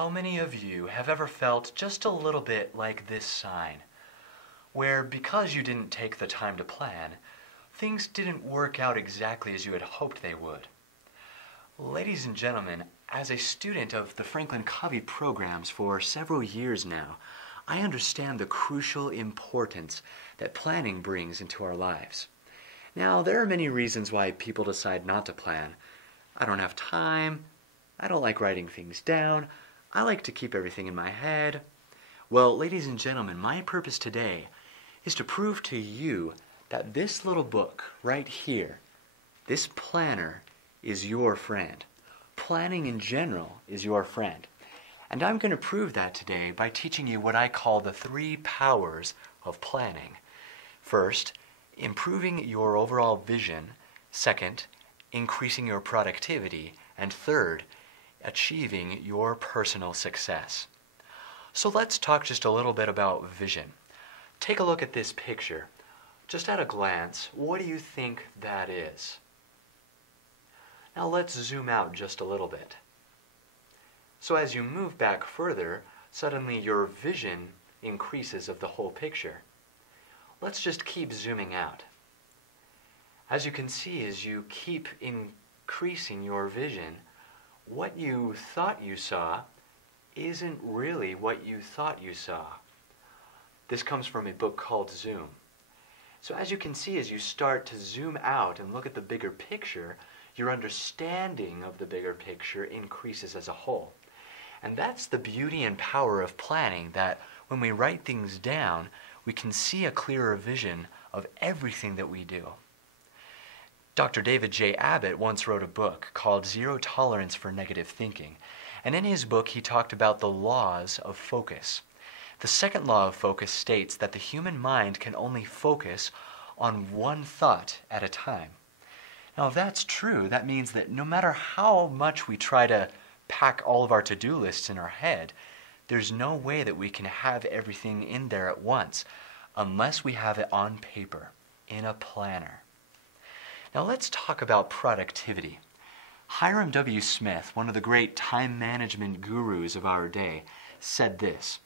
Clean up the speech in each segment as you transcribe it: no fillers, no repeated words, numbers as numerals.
How many of you have ever felt just a little bit like this sign, where because you didn't take the time to plan, things didn't work out exactly as you had hoped they would? Ladies and gentlemen, as a student of the Franklin Covey programs for several years now, I understand the crucial importance that planning brings into our lives. Now, there are many reasons why people decide not to plan. I don't have time. I don't like writing things down. I like to keep everything in my head. Well, ladies and gentlemen, my purpose today is to prove to you that this little book right here, this planner, is your friend. Planning in general is your friend. And I'm going to prove that today by teaching you what I call the 3 powers of planning. First, improving your overall vision. Second, increasing your productivity. And third, achieving your personal success. So let's talk just a little bit about vision. Take a look at this picture. Just at a glance, what do you think that is? Now let's zoom out just a little bit. So as you move back further, suddenly your vision increases of the whole picture. Let's just keep zooming out. As you can see, as you keep increasing your vision, what you thought you saw isn't really what you thought you saw. This comes from a book called Zoom. So as you can see, as you start to zoom out and look at the bigger picture, your understanding of the bigger picture increases as a whole. And that's the beauty and power of planning, that when we write things down, we can see a clearer vision of everything that we do. Dr. David J. Abbott once wrote a book called Zero Tolerance for Negative Thinking, and in his book he talked about the laws of focus. The second law of focus states that the human mind can only focus on one thought at a time. Now if that's true, that means that no matter how much we try to pack all of our to-do lists in our head, there's no way that we can have everything in there at once unless we have it on paper, in a planner. Now let's talk about productivity. Hiram W. Smith, one of the great time management gurus of our day, said this: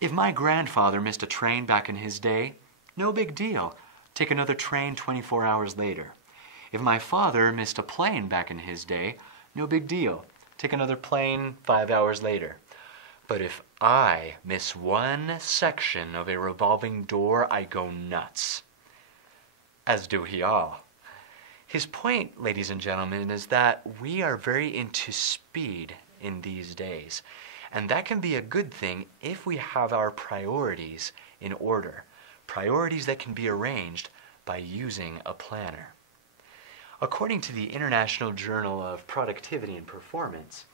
"If my grandfather missed a train back in his day, no big deal. Take another train 24 hours later. If my father missed a plane back in his day, no big deal. Take another plane 5 hours later. But if I miss one section of a revolving door, I go nuts." As do we all. His point, ladies and gentlemen, is that we are very into speed in these days. And that can be a good thing if we have our priorities in order. Priorities that can be arranged by using a planner. According to the International Journal of Productivity and Performance,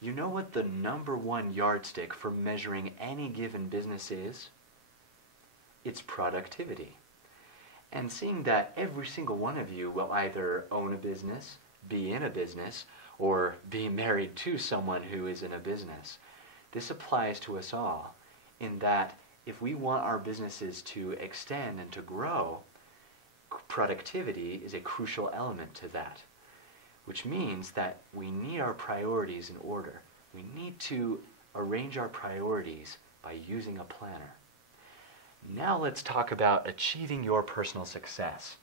you know what the #1 yardstick for measuring any given business is? It's productivity. And seeing that every single one of you will either own a business, be in a business, or be married to someone who is in a business, this applies to us all in that if we want our businesses to extend and to grow, productivity is a crucial element to that, which means that we need our priorities in order. We need to arrange our priorities by using a planner. Now let's talk about achieving your personal success.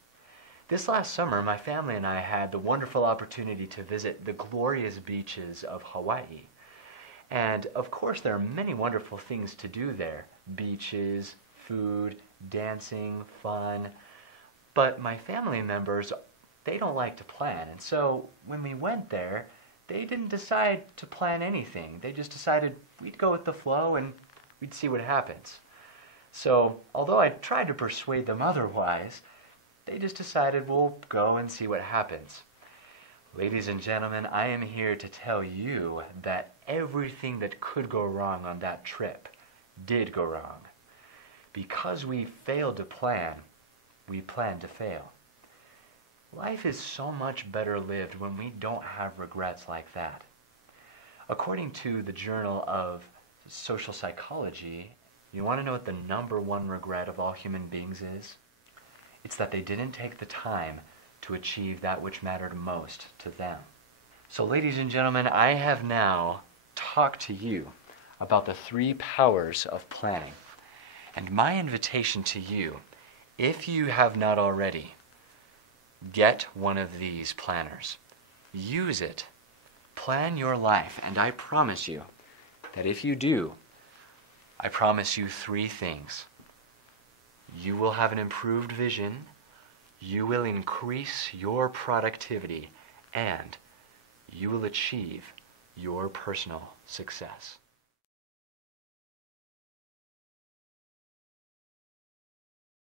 This last summer, my family and I had the wonderful opportunity to visit the glorious beaches of Hawaii. And of course, there are many wonderful things to do there. Beaches, food, dancing, fun. But my family members, they don't like to plan. And so when we went there, they didn't decide to plan anything. They just decided we'd go with the flow and we'd see what happens. So although I tried to persuade them otherwise, they just decided we'll go and see what happens. Ladies and gentlemen, I am here to tell you that everything that could go wrong on that trip did go wrong. Because we failed to plan, we planned to fail. Life is so much better lived when we don't have regrets like that. According to the Journal of Social Psychology, you want to know what the #1 regret of all human beings is? It's that they didn't take the time to achieve that which mattered most to them. So ladies and gentlemen, I have now talked to you about the 3 powers of planning. And my invitation to you, if you have not already, get one of these planners. Use it. Plan your life, and I promise you that if you do, I promise you 3 things. You will have an improved vision, you will increase your productivity, and you will achieve your personal success.